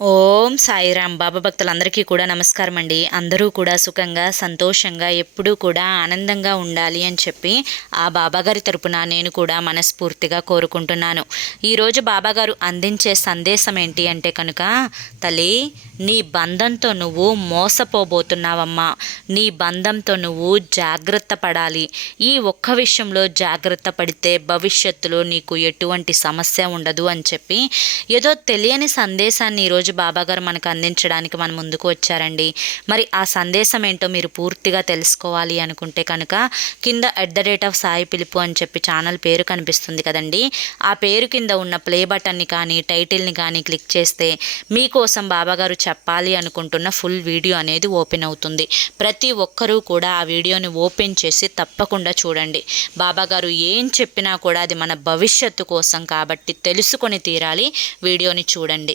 Oo. ఓం సాయిరామ్ బాబా భక్తులందరికీ కూడా నమస్కారం అండి. అందరూ కూడా సుఖంగా సంతోషంగా ఎప్పుడూ కూడా ఆనందంగా ఉండాలి అని చెప్పి ఆ బాబాగారి తరపున నేను కూడా మనస్ఫూర్తిగా కోరుకుంటున్నాను. ఈరోజు బాబాగారు అందించే సందేశం ఏంటి అంటే కనుక తల్లి నీ బంధంతో నువ్వు మోసపోబోతున్నావమ్మా. నీ బంధంతో నువ్వు జాగ్రత్త పడాలి. ఈ ఒక్క విషయంలో జాగ్రత్త పడితే భవిష్యత్తులో నీకు ఎటువంటి సమస్య ఉండదు అని చెప్పి ఏదో తెలియని సందేశాన్ని ఈరోజు బాబాగారు గారు మనకు అందించడానికి మన ముందుకు వచ్చారండి. మరి ఆ సందేశం ఏంటో మీరు పూర్తిగా తెలుసుకోవాలి అనుకుంటే కనుక కింద at the rate of Sai పిలుపు అని చెప్పి ఛానల్ పేరు కనిపిస్తుంది కదండి. ఆ పేరు కింద ఉన్న ప్లే బటన్ని కానీ టైటిల్ని కానీ క్లిక్ చేస్తే మీకోసం బాబాగారు చెప్పాలి అనుకుంటున్న ఫుల్ వీడియో అనేది ఓపెన్ అవుతుంది. ప్రతి ఒక్కరూ కూడా ఆ వీడియోని ఓపెన్ చేసి తప్పకుండా చూడండి. బాబాగారు ఏం చెప్పినా కూడా అది మన భవిష్యత్తు కోసం కాబట్టి తెలుసుకొని తీరాలి. వీడియోని చూడండి.